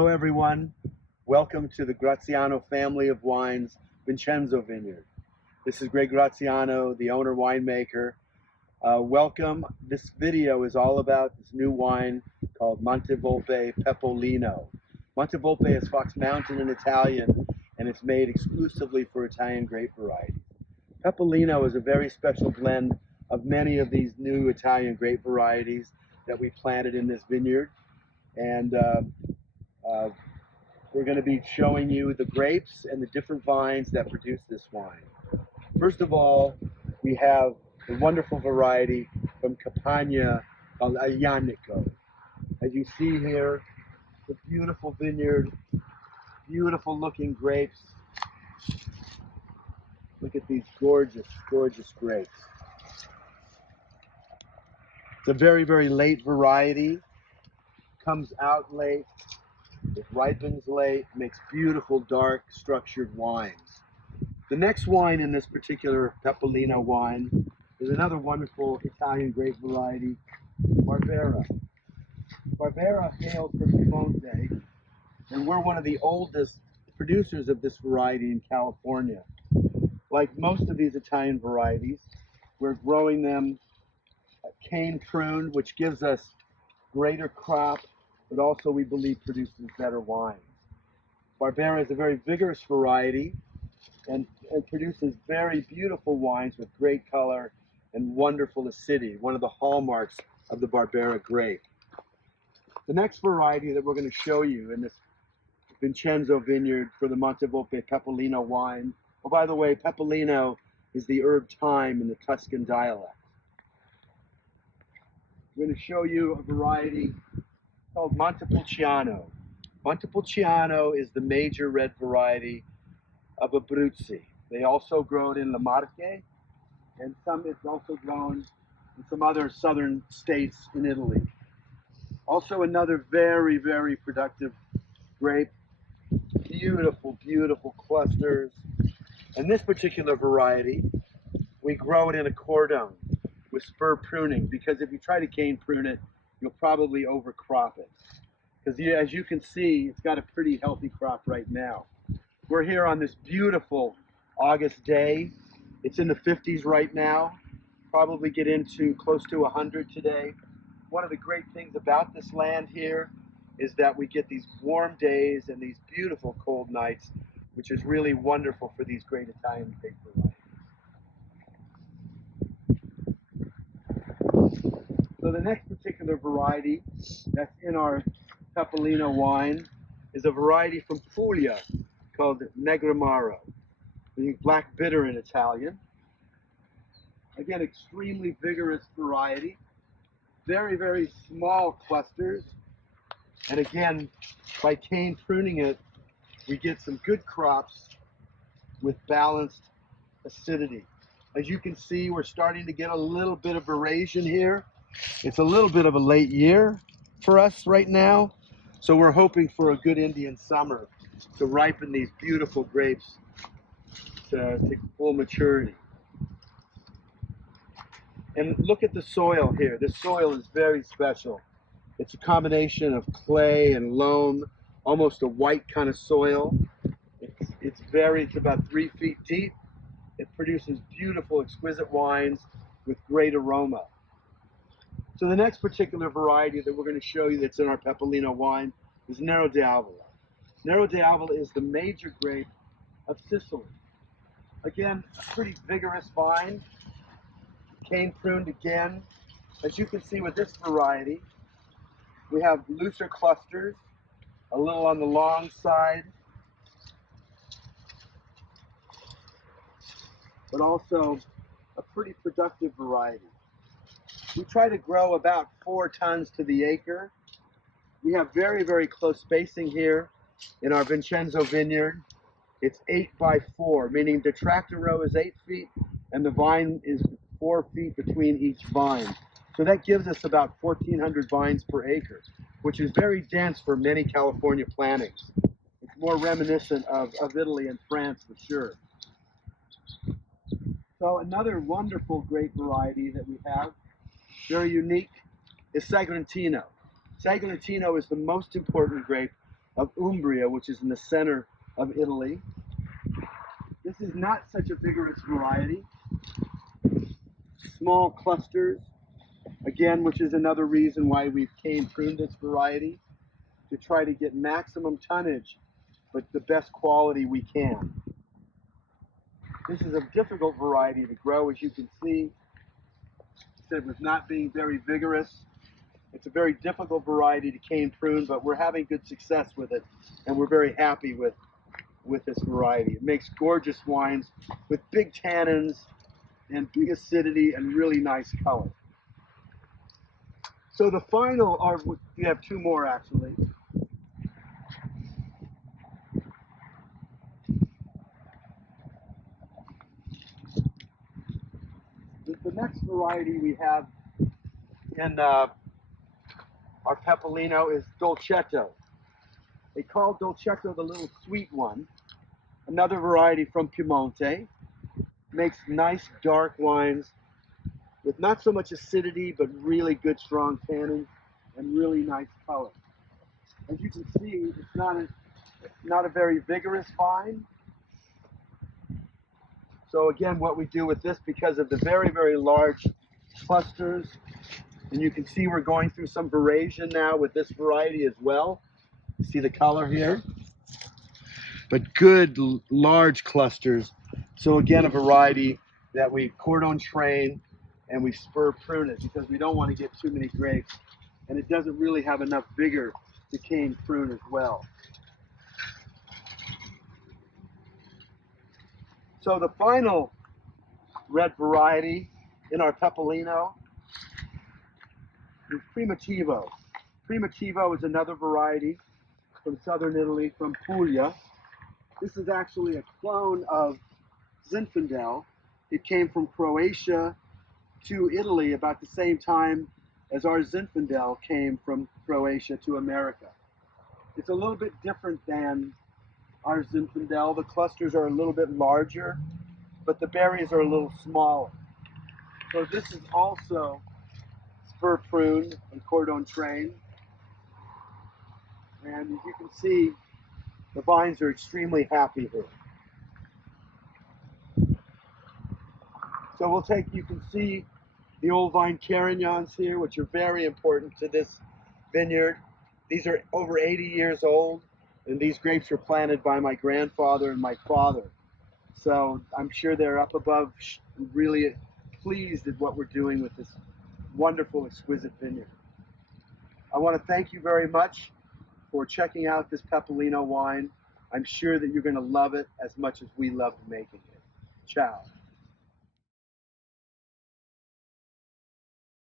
Hello everyone, welcome to the Graziano Family of Wines, Vincenzo Vineyard. This is Greg Graziano, the owner winemaker. Welcome. This video is all about this new wine called Monte Volpe Peppolino. Monte Volpe is Fox Mountain in Italian, and it's made exclusively for Italian grape varieties. Peppolino is a very special blend of many of these new Italian grape varieties that we planted in this vineyard. And we're going to be showing you the grapes and the different vines that produce this wine. First of all, we have a wonderful variety from Campagna called Aglianico. As you see here, the beautiful vineyard, beautiful looking grapes. Look at these gorgeous, gorgeous grapes. It's a very, very late variety. Comes out late. It ripens late, makes beautiful, dark, structured wines. The next wine in this particular Peppolino wine is another wonderful Italian grape variety, Barbera. Barbera hails from Piemonte, and we're one of the oldest producers of this variety in California. Like most of these Italian varieties, we're growing them cane pruned, which gives us greater crop, but also we believe produces better wines. Barbera is a very vigorous variety and produces very beautiful wines with great color and wonderful acidity, one of the hallmarks of the Barbera grape. The next variety that we're going to show you in this Vincenzo Vineyard for the Monte Volpe Peppolino wine. Oh, by the way, Peppolino is the herb thyme in the Tuscan dialect. I'm going to show you a variety called Montepulciano. Montepulciano is the major red variety of Abruzzi. They also grow it in La Marche, and it's also grown in some other southern states in Italy. Also another very, very productive grape. Beautiful, beautiful clusters. And this particular variety, we grow it in a cordon with spur pruning, because if you try to cane prune it, you'll probably overcrop it. Because as you can see, it's got a pretty healthy crop right now. We're here on this beautiful August day. It's in the 50s right now. Probably get into close to 100 today. One of the great things about this land here is that we get these warm days and these beautiful cold nights, which is really wonderful for these great Italian grape varieties. So the next particular variety that's in our Peppolino wine is a variety from Puglia called Negroamaro, meaning black bitter in Italian. Again, extremely vigorous variety, very, very small clusters. And again, by cane pruning it, we get some good crops with balanced acidity. As you can see, we're starting to get a little bit of aeration here. It's a little bit of a late year for us right now, so we're hoping for a good Indian summer to ripen these beautiful grapes to full maturity. And look at the soil here. This soil is very special. It's a combination of clay and loam, almost a white kind of soil. It's about 3 feet deep. It produces beautiful, exquisite wines with great aroma. So the next particular variety that we're going to show you that's in our Peppolino wine is Nero d'Avola. Nero d'Avola is the major grape of Sicily. Again, a pretty vigorous vine, cane pruned again. As you can see with this variety, we have looser clusters, a little on the long side, but also a pretty productive variety. We try to grow about 4 tons to the acre. We have very, very close spacing here in our Vincenzo Vineyard. It's 8 by 4, meaning the tractor row is 8 feet and the vine is 4 feet between each vine. So that gives us about 1,400 vines per acre, which is very dense for many California plantings. It's more reminiscent of Italy and France for sure. So another wonderful grape variety that we have, very unique, is Sagrantino. Sagrantino is the most important grape of Umbria, which is in the center of Italy. This is not such a vigorous variety. Small clusters, again, which is another reason why we've cane pruned this variety, to try to get maximum tonnage, but the best quality we can. This is a difficult variety to grow, as you can see. It was not being very vigorous. It's a very difficult variety to cane prune, but we're having good success with it, and we're very happy with this variety. It makes gorgeous wines with big tannins and big acidity and really nice color. So the final, or we have two more actually. The next variety we have in our Peppolino is Dolcetto. They call Dolcetto the little sweet one. Another variety from Piemonte. Makes nice dark wines with not so much acidity, but really good strong tannin and really nice color. As you can see, it's not a very vigorous vine. So again, what we do with this, because of the very, very large clusters, and you can see we're going through some veraison now with this variety as well. You see the color here? But good large clusters. So again, a variety that we cordon train and we spur prune it, because we don't want to get too many grapes, and it doesn't really have enough vigor to cane prune as well. So the final red variety in our Peppolino is Primitivo. Primitivo is another variety from southern Italy, from Puglia. This is actually a clone of Zinfandel. It came from Croatia to Italy about the same time as our Zinfandel came from Croatia to America. It's a little bit different than our Zinfandel. The clusters are a little bit larger, but the berries are a little smaller. So this is also spur pruned and cordon trained. And as you can see, the vines are extremely happy here. So we'll take, you can see the old vine Carignans here, which are very important to this vineyard. These are over 80 years old, and these grapes were planted by my grandfather and my father. So I'm sure they're up above, really pleased at what we're doing with this wonderful, exquisite vineyard. I want to thank you very much for checking out this Peppolino wine. I'm sure that you're going to love it as much as we love making it. Ciao.